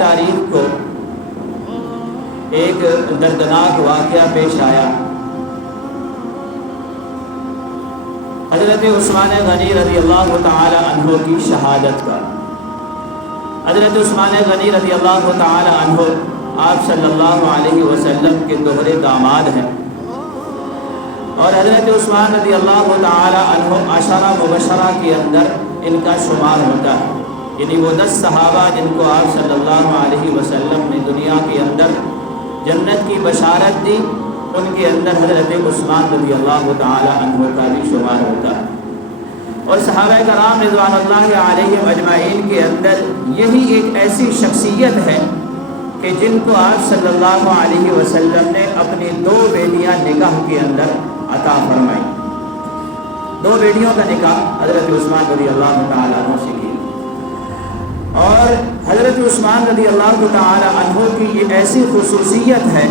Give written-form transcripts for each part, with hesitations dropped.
تاریخ کو ایک دردناک واقعہ پیش آیا۔ حضرت عثمان غنی رضی اللہ تعالی عنہ کی شہادت کا۔ حضرت عثمان غنی رضی اللہ تعالی عنہ آپ صلی اللہ علیہ وسلم کے دوہرے داماد ہیں، اور حضرت عثمان رضی اللہ تعالی عنہ عشرہ مبشرہ کے اندر ان کا شمار ہوتا ہے، یعنی وہ 10 صحابہ جن کو آپ صلی اللہ علیہ وسلم نے دنیا کے اندر جنت کی بشارت دی، ان کے اندر حضرت عثمان رضی اللہ تعالی عنہ کا بھی شمار ہوتا ہے۔ اور صحابہ کرام رضوان اللہ علیہم اجمعین کے اندر یہی ایک ایسی شخصیت ہے کہ جن کو آپ صلی اللہ علیہ وسلم نے اپنی 2 بیٹیاں نکاح کے اندر عطا فرمائی۔ 2 بیٹیوں کا نکاح حضرت عثمان رضی اللہ تعالی عنہ سے کیا، اور حضرت عثمان رضی اللہ تعالی عنہ کی یہ ایسی خصوصیت ہے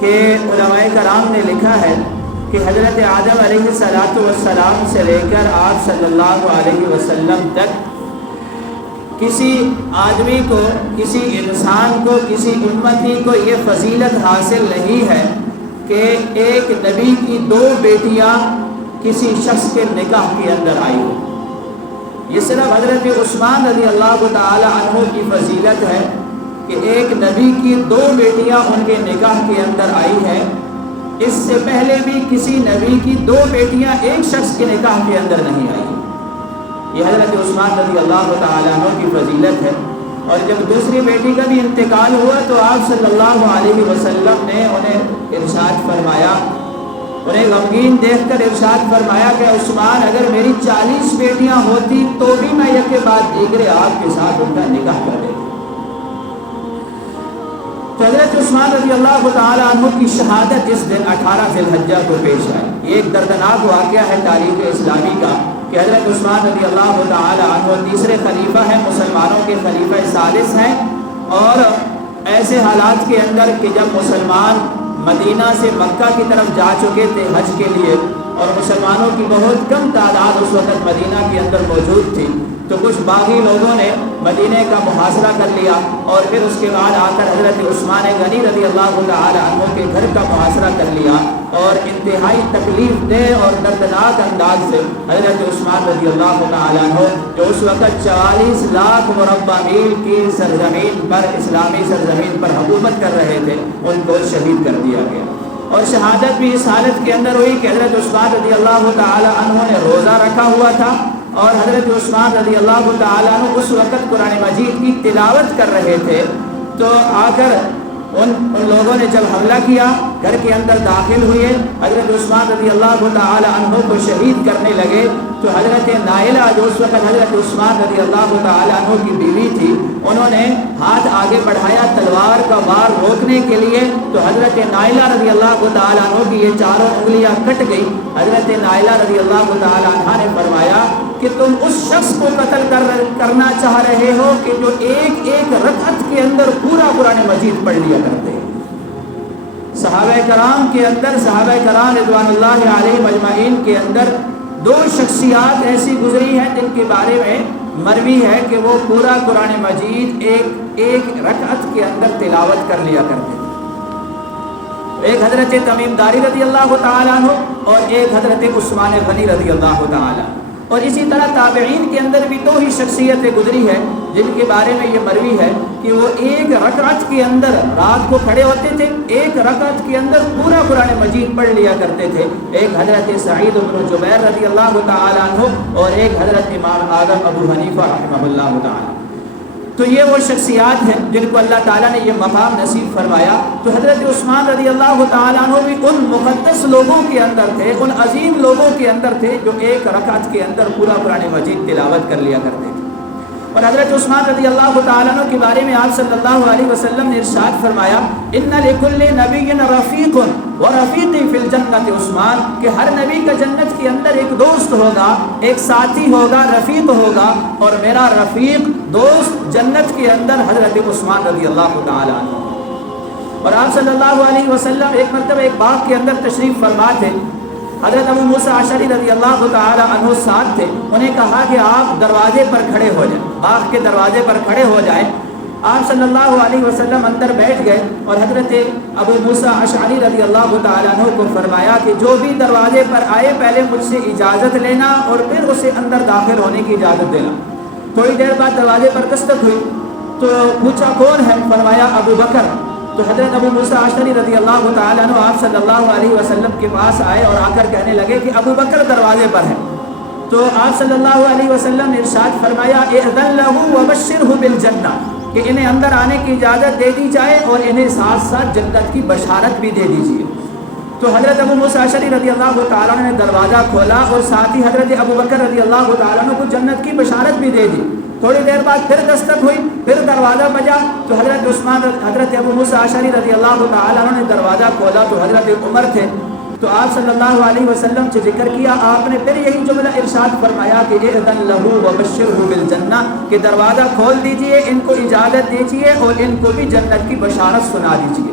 کہ علماء کرام نے لکھا ہے کہ حضرت آدم علیہ السلام سے لے کر آپ صلی اللہ علیہ وسلم تک کسی آدمی کو، کسی انسان کو، کسی امتی کو یہ فضیلت حاصل نہیں ہے کہ ایک نبی کی 2 بیٹیاں کسی شخص کے نکاح کے اندر آئی ہو۔ یہ صرف حضرت عثمان رضی اللہ تعالی عنہ کی فضیلت ہے کہ ایک نبی کی 2 بیٹیاں ان کے نکاح کے اندر آئی ہیں۔ اس سے پہلے بھی کسی نبی کی 2 بیٹیاں ایک شخص کے نکاح کے اندر نہیں آئی۔ یہ حضرت عثمان رضی اللہ تعالی عنہ کی فضیلت ہے۔ اور جب دوسری بیٹی کا بھی انتقال ہوا تو آپ صلی اللہ علیہ وسلم نے انہیں ارشاد فرمایا، انہیں غمگین دیکھ کر ارشاد فرمایا کہ عثمان اگر میری 40 بیٹیاں ہوتی تو بھی میں یک کے بعد دیگرے آپ کے ساتھ ان کا نکاح کر دیتا۔ تو حضرت عثمان رضی اللہ تعالی عنہ کی شہادت اس دن 18 ذی الحجہ کو پیش آئی۔ یہ ایک دردناک واقعہ ہے تاریخ اسلامی کا کہ حضرت عثمان رضی اللہ تعالی عنہ تیسرے خلیفہ ہیں، مسلمانوں کے خلیفہ ثالث ہیں، اور ایسے حالات کے اندر کہ جب مسلمان مدینہ سے مکہ کی طرف جا چکے تھے حج کے لیے، اور مسلمانوں کی بہت کم تعداد اس وقت مدینہ کے اندر موجود تھی، تو کچھ باغی لوگوں نے مدینہ کا محاصرہ کر لیا، اور پھر اس کے بعد آ کر حضرت عثمان غنی رضی اللہ تعالی عنہ کے گھر کا محاصرہ کر لیا، اور انتہائی تکلیف دہ اور دردناک انداز سے حضرت عثمان رضی اللہ تعالی عنہ جو اس وقت 40 لاکھ مربع میل کی سرزمین پر، اسلامی سرزمین پر حکومت کر رہے تھے، ان کو شہید کر دیا گیا۔ اور شہادت بھی اس حالت کے اندر ہوئی کہ حضرت عثمان رضی اللہ تعالی عنہ نے روزہ رکھا ہوا تھا، اور حضرت عثمان رضی اللہ تعالی عنہ اس وقت قرآن مجید کی تلاوت کر رہے تھے، تو آ کر ان لوگوں نے جب حملہ کیا، گھر کے اندر داخل ہوئے، حضرت عثمان رضی اللہ تعالی عنہ کو شہید کرنے لگے، تو حضرت نائلہ جو اس وقت حضرت عثمان رضی اللہ تعالی عنہ کی بیوی تھی، انہوں نے ہاتھ آگے بڑھایا تلوار کا وار روکنے کے لیے، تو حضرت نائلہ رضی اللہ تعالی عنہ کی یہ 4 انگلیاں کٹ گئی۔ حضرت نائلہ رضی اللہ تعالی عنہ نے فرمایا کہ تم اس شخص کو قتل کرنا چاہ رہے ہو کہ جو ایک ایک رکعت کے اندر پورا قرآن مجید پڑھ لیا کرتے ہیں۔ صحابہ کرام کے اندر، صحابہ کرام رضوان اللہ علیہم اجمعین کے اندر 2 شخصیات ایسی گزری ہیں جن کے بارے میں مروی ہے کہ وہ پورا قرآن مجید ایک رکعت کے اندر تلاوت کر لیا کرتے تھے۔ ایک حضرت تمیم داری رضی اللہ تعالی عنہ، اور ایک حضرت عثمان غنی رضی اللہ تعالی عنہ۔ اور اسی طرح تابعین کے اندر بھی 2 ہی شخصیتیں گزری ہیں جن کے بارے میں یہ مروی ہے کہ وہ ایک رکعت کے اندر رات کو کھڑے ہوتے تھے، ایک رکعت کے اندر پورا قرآن مجید پڑھ لیا کرتے تھے۔ ایک حضرت سعید بن جبیر رضی اللہ تعالی عنہ، اور ایک حضرت امام اعظم ابو حنیفہ رحمہ اللہ تعالی۔ تو یہ وہ شخصیات ہیں جن کو اللہ تعالیٰ نے یہ مقام نصیب فرمایا۔ تو حضرت عثمان رضی اللہ تعالیٰ عنہ بھی ان مقدس لوگوں کے اندر تھے، ان عظیم لوگوں کے اندر تھے جو ایک رکعت کے اندر پورا قرآن مجید تلاوت کر لیا کرتے تھے۔ اور حضرت عثمان رضی اللہ تعالیٰ عنہ کے بارے میں آپ صلی اللہ علیہ وسلم نے ارشاد فرمایا، ان لکل نبی رفیق ورفیقی فی الجنت عثمان، کہ ہر نبی کا جنت کے اندر ایک دوست ہوگا، ایک ساتھی ہوگا، رفیق ہوگا، اور میرا رفیق دوست جنت کے اندر حضرت عثمان رضی اللہ تعالیٰ عنہ۔ اور آپ صلی اللہ علیہ وسلم ایک مرتبہ ایک باغ کے اندر تشریف فرما تھے، حضرت ابو موسیٰ اشعری رضی اللہ تعالی عنہ ساتھ تھے، انہیں کہا کہ آپ دروازے پر کھڑے ہو جائیں، باغ کے دروازے پر کھڑے ہو جائیں۔ آپ صلی اللہ علیہ وسلم اندر بیٹھ گئے اور حضرت ابو موسیٰ اشعری رضی اللہ تعالیٰ عنہ کو فرمایا کہ جو بھی دروازے پر آئے پہلے مجھ سے اجازت لینا اور پھر اسے اندر داخل ہونے کی اجازت دینا۔ تھوڑی دیر بعد دروازے پر دستک ہوئی تو پوچھا کون ہے؟ فرمایا ابو بکر۔ تو حضرت ابو موسیٰ اشعری رضی اللہ تعالیٰ عنہ آپ صلی اللہ علیہ وسلم کے پاس آئے اور آ کر کہنے لگے کہ ابو بکر دروازے پر ہے۔ تو آپ صلی اللہ علیہ وسلم نے ارشاد فرمایا اذن لہ وبشرہ بالجنہ، کہ انہیں اندر آنے کی اجازت دے دی جائے اور انہیں ساتھ ساتھ جنت کی بشارت بھی دے دیجیے۔ تو حضرت ابو موسیٰ اشعری رضی اللہ تعالیٰ عنہ نے دروازہ کھولا اور ساتھ ہی حضرت ابو بکر رضی اللہ تعالیٰ عنہ کو جنت کی بشارت بھی دے دی۔ تھوڑی دیر بعد پھر دستک ہوئی، پھر دروازہ بجا تو حضرت ابو موسیٰ اشعری رضی اللہ تعالیٰ عنہ نے دروازہ کھولا تو حضرت عمر تھے۔ تو آپ صلی اللہ علیہ وسلم سے ذکر کیا، آپ نے پھر یہی جملہ ارشاد فرمایا کہ اذن لہ وبشرہ بالجنہ، کہ دروازہ کھول دیجئے، ان کو اجازت دیجئے اور ان کو بھی جنت کی بشارت سنا دیجئے۔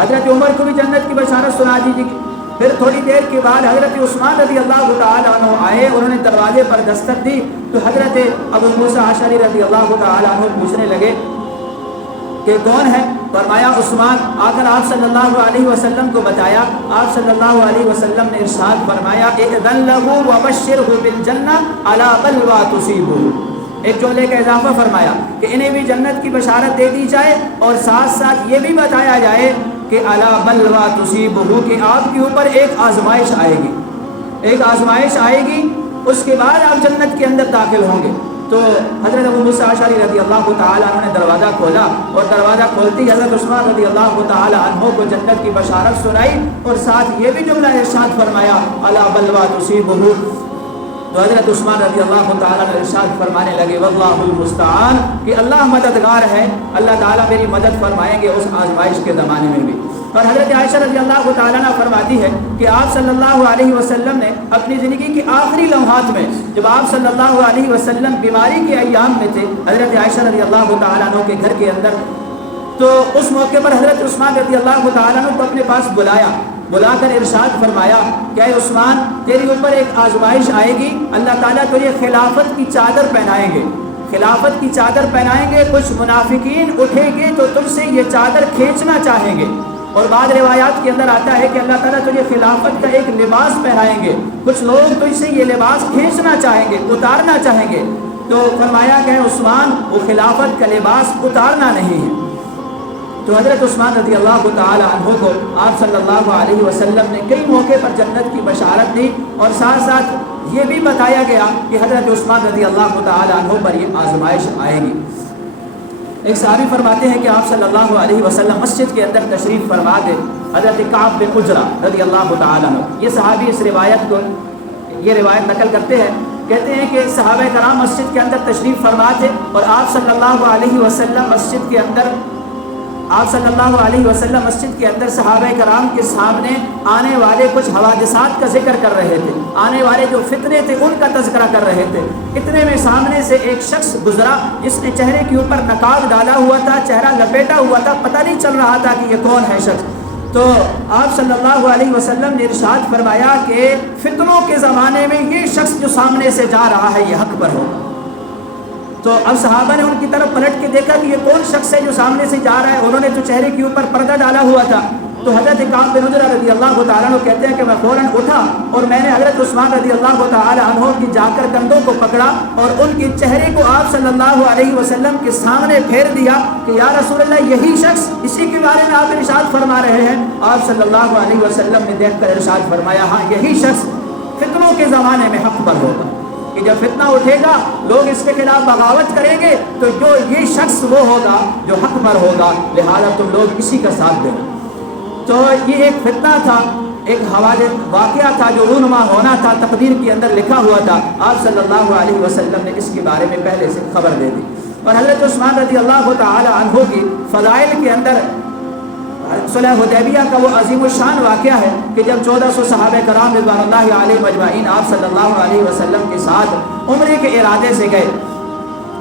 حضرت عمر کو بھی جنت کی بشارت سنا دیجئے۔ پھر تھوڑی دیر کے بعد حضرت عثمان رضی اللہ تعالیٰ عنہ آئے، انہوں نے دروازے پر دستک دی تو حضرت ابو موسیٰ اشعری رضی اللہ تعالیٰ عنہ پوچھنے لگے کہ کون ہے؟ فرمایا عثمان۔ آ کر آپ صلی اللہ علیہ وسلم کو بتایا، آپ صلی اللہ علیہ وسلم نے ارشاد فرمایا اذن لہ وبشرہ بالجنہ علی بلوی تصیبہ، ایک جملے کا اضافہ فرمایا کہ انہیں بھی جنت کی بشارت دے دی جائے اور ساتھ ساتھ یہ بھی بتایا جائے کہ علی بلوی تصیبہ، کہ آپ کے اوپر ایک آزمائش آئے گی، ایک آزمائش آئے گی، اس کے بعد آپ جنت کے اندر داخل ہوں گے۔ تو حضرت ابو موسیٰ اشعری رضی اللہ تعالیٰ عنہ نے دروازہ کھولا اور دروازہ کھولتی حضرت عثمان رضی اللہ تعالیٰ عنہ کو جنت کی بشارت سنائی اور ساتھ یہ بھی جملہ ارشاد فرمایا علی بلوی تصیبہ۔ تو حضرت عثمان رضی اللہ تعالیٰ نے ارشاد فرمانے لگے واللہ المستعان، کہ اللہ مددگار ہے، اللہ تعالیٰ میری مدد فرمائیں گے اس آزمائش کے زمانے میں بھی۔ اور حضرت عائشہ رضی اللہ تعالیٰ عنہ فرماتی ہے کہ آپ صلی اللہ علیہ وسلم نے اپنی زندگی کے آخری لمحات میں، جب آپ صلی اللہ علیہ وسلم بیماری کے ایام میں تھے حضرت عائشہ رضی اللہ تعالیٰ عنہ کے گھر کے اندر، تو اس موقع پر حضرت عثمان رضی اللہ تعالیٰ عنہ کو اپنے پاس بلا کر ارشاد فرمایا کہ اے عثمان، تیرے اوپر ایک آزمائش آئے گی، اللہ تعالیٰ تجھے خلافت کی چادر پہنائیں گے، خلافت کی چادر پہنائیں گے، کچھ منافقین اٹھیں گے تو تم سے یہ چادر کھینچنا چاہیں گے، اور بعض روایات کے اندر آتا ہے کہ اللہ تعالیٰ تجھے خلافت کا ایک لباس پہنائیں گے، کچھ لوگ تجھ سے یہ لباس کھینچنا چاہیں گے، اتارنا چاہیں گے۔ تو فرمایا کہ عثمان، وہ خلافت کا لباس اتارنا نہیں ہے۔ تو حضرت عثمان رضی اللہ تعالیٰ عنہ کو آپ صلی اللہ علیہ وسلم نے کئی موقع پر جنت کی بشارت دی اور ساتھ ساتھ یہ بھی بتایا گیا کہ حضرت عثمان رضی اللہ تعالیٰ عنہ پر یہ آزمائش آئے گی۔ ایک صحابی فرماتے ہیں کہ آپ صلی اللہ علیہ وسلم مسجد کے اندر تشریف فرما دے، حضرت کعب بن عجرہ رضی اللہ تعالیٰ عنہ، یہ صحابی اس روایت کو یہ روایت نقل کرتے ہیں، کہتے ہیں کہ صحابہ کرام مسجد کے اندر تشریف فرما تھے اور آپ صلی اللہ علیہ وسلم مسجد کے اندر مسجد کے اندر صحابہ کرام کے سامنے آنے والے کچھ حوادثات کا ذکر کر رہے تھے، آنے والے جو فتنے تھے ان کا تذکرہ کر رہے تھے۔ اتنے میں سامنے سے ایک شخص گزرا جس نے چہرے کے اوپر نقاب ڈالا ہوا تھا، چہرہ لپیٹا ہوا تھا، پتہ نہیں چل رہا تھا کہ یہ کون ہے شخص۔ تو آپ صلی اللہ علیہ وسلم نے ارشاد فرمایا کہ فتنوں کے زمانے میں یہ شخص جو سامنے سے جا رہا ہے یہ حق پر ہوگا۔ تو اب صحابہ نے ان کی طرف پلٹ کے دیکھا کہ یہ کون شخص ہے جو سامنے سے جا رہا ہے، انہوں نے تو چہرے کے اوپر پردہ ڈالا ہوا تھا۔ تو حضرت کعب بن عجرہ رضی اللہ تعالیٰ عنہ کہتے ہیں کہ میں فوراً اٹھا اور میں نے حضرت عثمان رضی اللہ تعالیٰ عنہ کی جا کر کندھوں کو پکڑا اور ان کے چہرے کو آپ صلی اللہ علیہ وسلم کے سامنے پھیر دیا کہ یا رسول اللہ، یہی شخص، اسی کے بارے میں آپ ارشاد فرما رہے ہیں۔ آپ صلی اللہ علیہ وسلم نے دیکھ کر ارشاد فرمایا ہاں یہی شخص فتنوں کے زمانے میں حق پر ہوگا، کہ جب فتنہ اٹھے گا لوگ اس کے خلاف بغاوت کریں گے تو جو یہ شخص وہ ہوگا جو حق پر ہوگا، لہذا تم لوگ اسی کا ساتھ دینا۔ تو یہ ایک فتنہ تھا، ایک حوادث واقعہ تھا جو رونما ہونا تھا، تقدیر کے اندر لکھا ہوا تھا۔ آپ صلی اللہ علیہ وسلم نے اس کے بارے میں پہلے سے خبر دے دی۔ اور حضرت عثمان رضی اللہ تعالی عنہ کی فضائل کے اندر صلح حدیبیہ کا وہ عظیم الشان واقعہ ہے کہ جب 1400 صحابہ کرام رضوان اللہ علیہ مجمعین آپ صلی اللہ علیہ وسلم کے ساتھ عمرے کے ارادے سے گئے،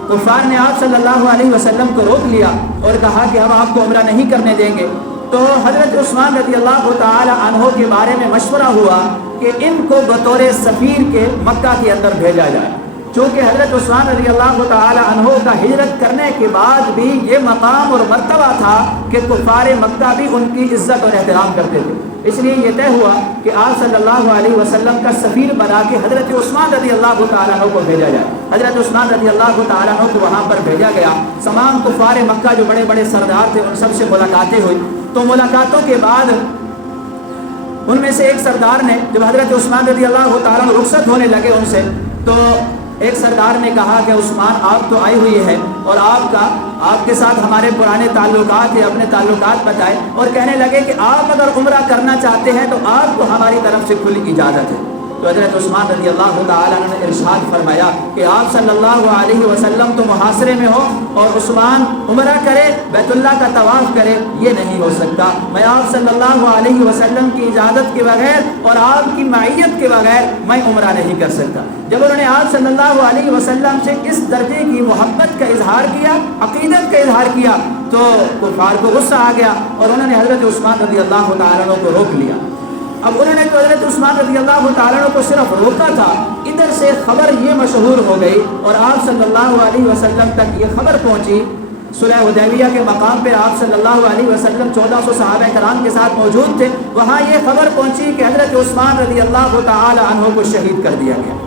کفار نے آپ صلی اللہ علیہ وسلم کو روک لیا اور کہا کہ ہم آپ کو عمرہ نہیں کرنے دیں گے۔ تو حضرت عثمان رضی اللہ تعالی عنہ کے بارے میں مشورہ ہوا کہ ان کو بطور سفیر کے مکہ کے اندر بھیجا جائے۔ چونکہ حضرت عثمان رضی اللہ تعالی عنہ کا ہجرت کرنے کے بعد بھی یہ مقام اور مرتبہ تھا کہ کفار مکہ بھی ان کی عزت اور احترام کرتے تھے. اس لیے یہ طے ہوا کہ آپ صلی اللہ علیہ وسلم کا سفیر بنا کے حضرت عثمان رضی اللہ تعالی عنہ کو بھیجا جائے. حضرت عثمان رضی اللہ تعالی عنہ کو وہاں پر بھیجا گیا. تمام کفار مکہ جو بڑے بڑے سردار تھے ان سب سے ملاقاتیں ہوئی. تو ملاقاتوں کے بعد ان میں سے ایک سردار نے جب حضرت عثمان رضی اللہ تعالیٰ رخصت ہونے لگے ان سے، تو ایک سردار نے کہا کہ عثمان آپ تو آئی ہوئی ہے اور آپ کے ساتھ ہمارے پرانے تعلقات ہیں، اپنے تعلقات بتائے، اور کہنے لگے کہ آپ اگر عمرہ کرنا چاہتے ہیں تو آپ کو ہماری طرف سے کھلی اجازت ہے. تو حضرت عثمان رضی اللہ تعالیٰ عنہ نے ارشاد فرمایا کہ آپ صلی اللہ علیہ وسلم تو محاصرے میں ہو اور عثمان عمرہ کرے، بیت اللہ کا طواف کرے، یہ نہیں ہو سکتا. میں آپ صلی اللہ علیہ وسلم کی اجازت کے بغیر اور آپ کی معیت کے بغیر میں عمرہ نہیں کر سکتا. جب انہوں نے آپ صلی اللہ علیہ وسلم سے اس درجے کی محبت کا اظہار کیا، عقیدت کا اظہار کیا، تو کفار کو غصہ آ گیا اور انہوں نے حضرت عثمان رضی اللہ تعالیٰ عنہ کو روک لیا. اب انہوں نے تو حضرت عثمان رضی اللہ تعالیٰ عنہ کو صرف روکا تھا، ادھر سے خبر یہ مشہور ہو گئی اور آپ صلی اللہ علیہ وسلم تک یہ خبر پہنچی. صلح حدیبیہ کے مقام پہ آپ صلی اللہ علیہ وسلم 1400 صحابہ کرام کے ساتھ موجود تھے. وہاں یہ خبر پہنچی کہ حضرت عثمان رضی اللہ تعالیٰ عنہ کو شہید کر دیا گیا.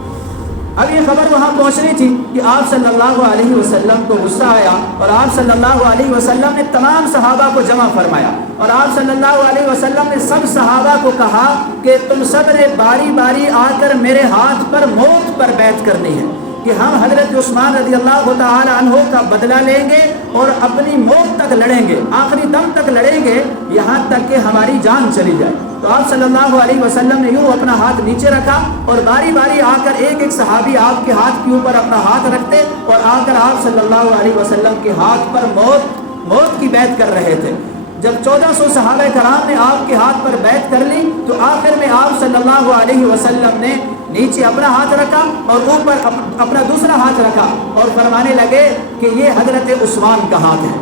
اب یہ خبر وہاں پہنچنی تھی کہ آپ صلی اللہ علیہ وسلم کو غصہ آیا اور آپ صلی اللہ علیہ وسلم نے تمام صحابہ کو جمع فرمایا اور آپ صلی اللہ علیہ وسلم نے سب صحابہ کو کہا کہ تم سب نے باری باری آ کر میرے ہاتھ پر موت پر بیعت کرنی ہے کہ ہم حضرت عثمان رضی اللہ تعالی عنہ کا بدلہ لیں گے اور اپنی موت تک لڑیں گے، آخری دم تک لڑیں گے، یہاں تک کہ ہماری جان چلی جائے. تو آپ صلی اللہ علیہ وسلم نے یوں اپنا ہاتھ نیچے رکھا اور باری باری آ کر ایک ایک صحابی آپ کے ہاتھ کے اوپر اپنا ہاتھ رکھتے اور آ کر آپ صلی اللہ علیہ وسلم کے ہاتھ پر موت کی بیعت کر رہے تھے. جب 1400 صحابہ کرام نے آپ کے ہاتھ پر بیعت کر لی تو آخر میں آپ صلی اللہ علیہ وسلم نے نیچے اپنا ہاتھ رکھا اور اوپر اپنا دوسرا ہاتھ رکھا اور فرمانے لگے کہ یہ حضرت عثمان کا ہاتھ ہے.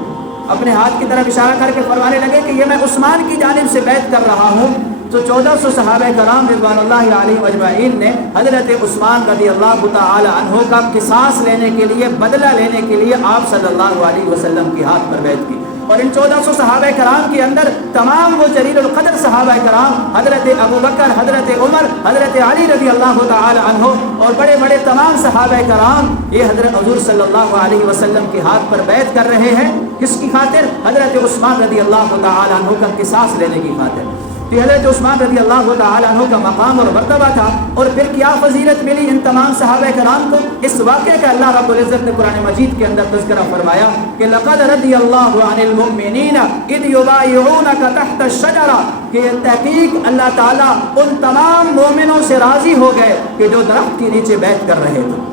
اپنے ہاتھ کی طرف اشارہ کر کے فرمانے لگے کہ یہ میں عثمان کی جانب سے بیعت کر رہا ہوں. تو 1400 صحابہ کرام رضوان اللہ علیہ اجمعین نے حضرت عثمان رضی اللہ تعالی عنہ کا قصاص لینے کے لیے، بدلہ لینے کے لیے آپ صلی اللہ علیہ وسلم کے ہاتھ پر بیعت کی. اور ان 1400 صحابہ کرام کے اندر تمام وہ جلیل القدر صحابہ کرام، حضرت ابو بکر، حضرت عمر، حضرت علی رضی اللہ تعالی عنہ اور بڑے بڑے تمام صحابہ کرام یہ حضرت حضور صلی اللہ علیہ وسلم کے ہاتھ پر بیعت کر رہے ہیں. کس کی خاطر؟ حضرت عثمان رضی اللہ تعالی عنہ کا قصاص لینے کی خاطر. تو حضرت عثمان رضی اللہ تعالی عنہ کا مقام اور مرتبہ تھا. اور پھر کیا فضیلت ملی ان تمام صحابہ کرام کو؟ اس واقعے کا اللہ رب العزت نے قرآن مجید کے اندر تذکرہ فرمایا کہ لقد رضی اللہ عن المؤمنین اذ یبایعونک تحت الشجرہ، کہ تحقیق اللہ تعالیٰ ان تمام مومنوں سے راضی ہو گئے کہ جو درخت کے نیچے بیعت کر رہے تھے.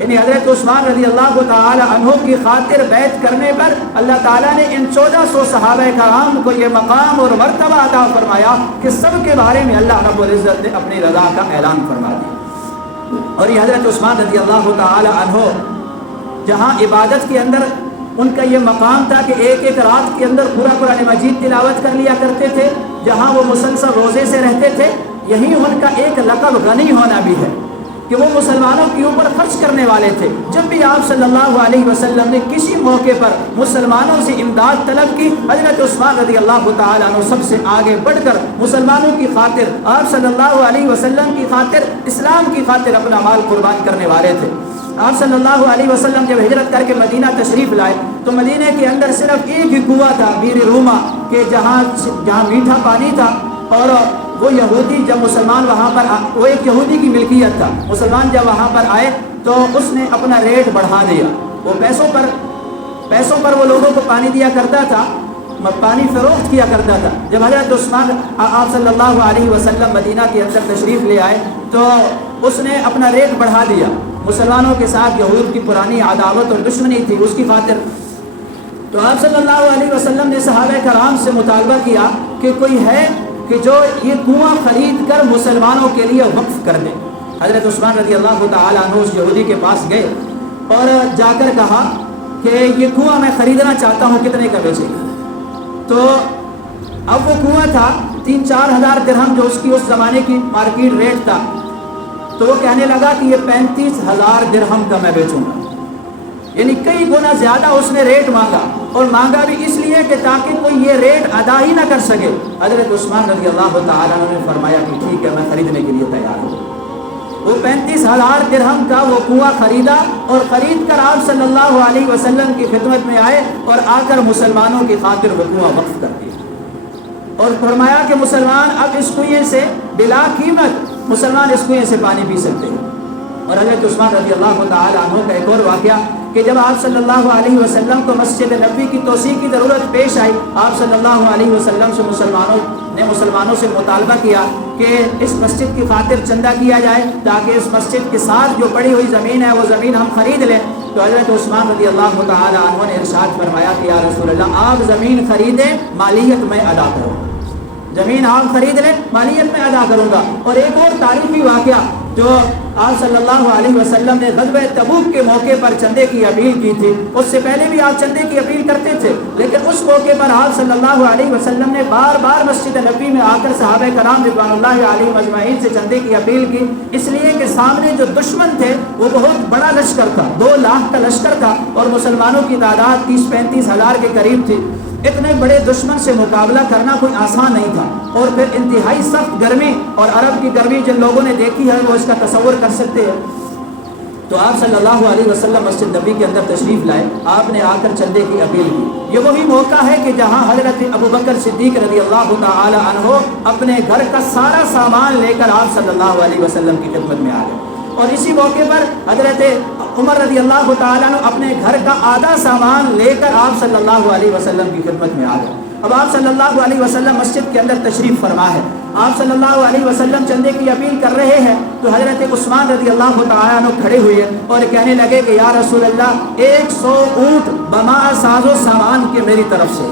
یعنی حضرت عثمان رضی اللہ تعالی عنہ کی خاطر بیعت کرنے پر اللہ تعالیٰ نے ان 1400 صحابہ کرام کو یہ مقام اور مرتبہ عطا فرمایا کہ سب کے بارے میں اللہ رب العزت نے اپنی رضا کا اعلان فرما دیا. اور یہ حضرت عثمان رضی اللہ تعالی عنہ جہاں عبادت کے اندر ان کا یہ مقام تھا کہ ایک ایک رات کے اندر پورا قرآن مجید تلاوت کر لیا کرتے تھے، جہاں وہ مسلسل روزے سے رہتے تھے، یہی ان کا ایک لقب غنی ہونا بھی ہے کہ وہ مسلمانوں کے اوپر خرچ کرنے والے تھے. جب بھی آپ صلی اللہ علیہ وسلم نے کسی موقع پر مسلمانوں سے امداد طلب کی، حضرت عثمان رضی اللہ تعالیٰ عنہ سب سے آگے بڑھ کر مسلمانوں کی خاطر، آپ صلی اللہ علیہ وسلم کی خاطر، اسلام کی خاطر اپنا مال قربان کرنے والے تھے. آپ صلی اللہ علیہ وسلم جب ہجرت کر کے مدینہ تشریف لائے تو مدینہ کے اندر صرف ایک ہی کنواں تھا، بیر روما، کہ جہاں میٹھا پانی تھا. اور وہ یہودی جب مسلمان وہاں پر وہ ایک یہودی کی ملکیت تھا، مسلمان جب وہاں پر آئے تو اس نے اپنا ریٹ بڑھا دیا. وہ پیسوں پر وہ لوگوں کو پانی دیا کرتا تھا، پانی فروخت کیا کرتا تھا. جب حضرت عثمان آپ صلی اللہ علیہ وسلم مدینہ کے اندر تشریف لے آئے تو اس نے اپنا ریٹ بڑھا دیا. مسلمانوں کے ساتھ یہود کی پرانی عداوت اور دشمنی تھی، اس کی خاطر. تو آپ صلی اللہ علیہ وسلم نے صحابہ کرام سے مطالبہ کیا کہ کوئی ہے کہ جو یہ کنواں خرید کر مسلمانوں کے لیے وقف کر دے. حضرت عثمان رضی اللہ تعالی عنہ اس یہودی کے پاس گئے اور جا کر کہا کہ یہ کنواں میں خریدنا چاہتا ہوں، کتنے کا بیچے گا؟ تو اب وہ کنواں تھا 3-4 ہزار درہم جو اس کی اس زمانے کی مارکیٹ ریٹ تھا. تو وہ کہنے لگا کہ یہ 35,000 درہم کا میں بیچوں گا، یعنی کئی گنا زیادہ اس نے ریٹ مانگا، اور مانگا بھی اس لیے کہ تاکہ کوئی یہ ریٹ ادا ہی نہ کر سکے۔ حضرت عثمان رضی اللہ تعالیٰ عنہ نے فرمایا کہ ٹھیک ہے، میں خریدنے کے لیے تیار ہوں۔ وہ 35,000 درہم کا وہ کنواں خریدا، اور خرید کر آپ صلی اللہ علیہ وسلم کی خدمت میں آئے اور آ کر مسلمانوں کی خاطر وہ کنواں وقف کر دیا، اور فرمایا کہ مسلمان اب اس کنویں سے بلا قیمت مسلمان اس کنویں سے پانی پی سکتے ہیں۔ اور حضرت عثمان رضی اللہ تعالیٰ عنہ کا ایک اور واقعہ کہ جب آپ صلی اللہ علیہ وسلم کو مسجد نبوی کی توسیع کی ضرورت پیش آئی، آپ صلی اللہ علیہ وسلم سے مسلمانوں سے مطالبہ کیا کہ اس مسجد کی خاطر چندہ کیا جائے تاکہ اس مسجد کے ساتھ جو پڑی ہوئی زمین ہے وہ زمین ہم خرید لیں۔ تو حضرت عثمان رضی اللہ تعالیٰ عنہ نے ارشاد فرمایا کہ یا رسول اللہ، آپ زمین خریدیں، مالیت میں ادا کروں، زمین آپ خرید لیں، مالیت میں ادا کروں گا۔ اور ایک اور تاریخی واقعہ جو آپ صلی اللہ علیہ وسلم نے غزوہ تبوک کے موقع پر چندے کی اپیل کی تھی، اس سے پہلے بھی آپ چندے کی اپیل کرتے تھے، لیکن اس موقع پر آپ صلی اللہ علیہ وسلم نے بار بار مسجد نبوی میں آ کر صحابہ کرام رضوان اللہ علیہم اجمعین سے چندے کی اپیل کی، اس لیے کہ سامنے جو دشمن تھے وہ بہت بڑا لشکر تھا، 2 لاکھ کا لشکر تھا، اور مسلمانوں کی تعداد 30-35 ہزار کے قریب تھی۔ اتنے بڑے دشمن سے مقابلہ کرنا کوئی آسان نہیں تھا، اور پھر انتہائی سخت گرمی، اور عرب کی گرمی جن لوگوں نے دیکھی ہے وہ اس کا تصور کر سکتے ہیں۔ تو آپ صلی اللہ علیہ وسلم مسجد نبوی کے اندر تشریف لائے، آپ نے آ کر چندے کی اپیل کی۔ یہ وہی موقع ہے کہ جہاں حضرت ابوبکر صدیق رضی اللہ تعالی عنہ اپنے گھر کا سارا سامان لے کر آپ صلی اللہ علیہ وسلم کی خدمت میں آ گئے، اور اسی موقع پر حضرت عمر رضی اللہ تعالیٰ عنہ اپنے گھر کا آدھا سامان لے کر آپ صلی اللہ علیہ وسلم کی خدمت میں آ گئے۔ اب آپ صلی اللہ علیہ وسلم مسجد کے اندر تشریف فرما ہے، آپ صلی اللہ علیہ وسلم چندے کی اپیل کر رہے ہیں، تو حضرت عثمان رضی اللہ تعالیٰ عنہ کھڑے ہوئے اور کہنے لگے کہ یا رسول اللہ، 100 اونٹ بما ساز و سامان کے میری طرف سے۔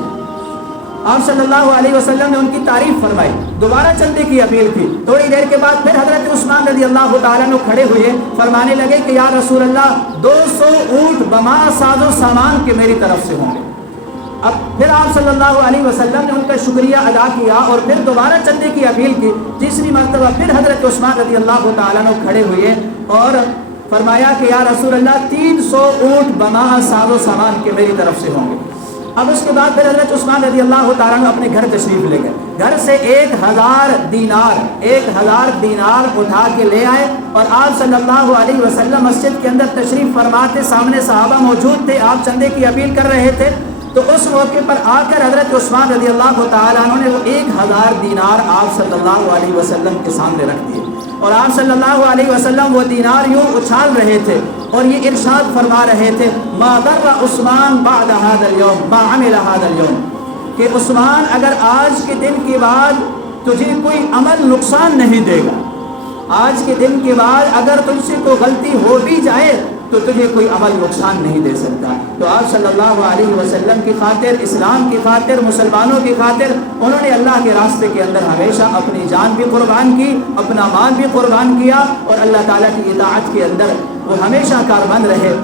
آپ صلی اللہ علیہ وسلم نے ان کی تعریف فرمائی، دوبارہ چندے کی اپیل کی۔ تھوڑی دیر کے بعد پھر حضرت عثمان رضی اللہ تعالیٰ عنہ کھڑے ہوئے، فرمانے لگے کہ یا رسول اللہ، 200 اونٹ بما ساز و سامان کے میری طرف سے ہوں گے۔ اب پھر آپ صلی اللہ علیہ وسلم نے ان کا شکریہ ادا کیا اور پھر دوبارہ چندے کی اپیل کی۔ تیسری مرتبہ پھر حضرت عثمان رضی اللہ تعالیٰ عنہ کھڑے ہوئے اور فرمایا کہ یا رسول اللہ، 300 اونٹ بما ساز و سامان کے میری طرف سے ہوں گے۔ اب اس کے بعد پھر حضرت عثمان رضی اللہ تعالیٰ عنہ اپنے گھر تشریف لے گئے، گھر سے 1000 دینار اٹھا کے لے آئے، اور آپ صلی اللہ علیہ وسلم مسجد کے اندر تشریف فرماتے، سامنے صحابہ موجود تھے، آپ چندے کی اپیل کر رہے تھے، تو اس موقع پر آ کر حضرت عثمان رضی اللہ تعالیٰ عنہ نے وہ 1000 دینار آپ صلی اللہ علیہ وسلم کے سامنے رکھ دیے، اور آپ صلی اللہ علیہ وسلم وہ دینار یوں اچھال رہے تھے اور یہ ارشاد فرما رہے تھے، ما ضر عثمان بعد هذا اليوم ما عمل هذا اليوم، کہ عثمان اگر آج کے دن کے بعد تجھے کوئی عمل نقصان نہیں دے گا، آج کے دن کے بعد اگر تجھ سے کوئی غلطی ہو بھی جائے تو تجھے کوئی عمل نقصان نہیں دے سکتا۔ تو آپ صلی اللہ علیہ وسلم کی خاطر، اسلام کی خاطر، مسلمانوں کی خاطر انہوں نے اللہ کے راستے کے اندر ہمیشہ اپنی جان بھی قربان کی، اپنا مال بھی قربان کیا، اور اللہ تعالیٰ کی اطاعت کے اندر وہ ہمیشہ کاربند رہے۔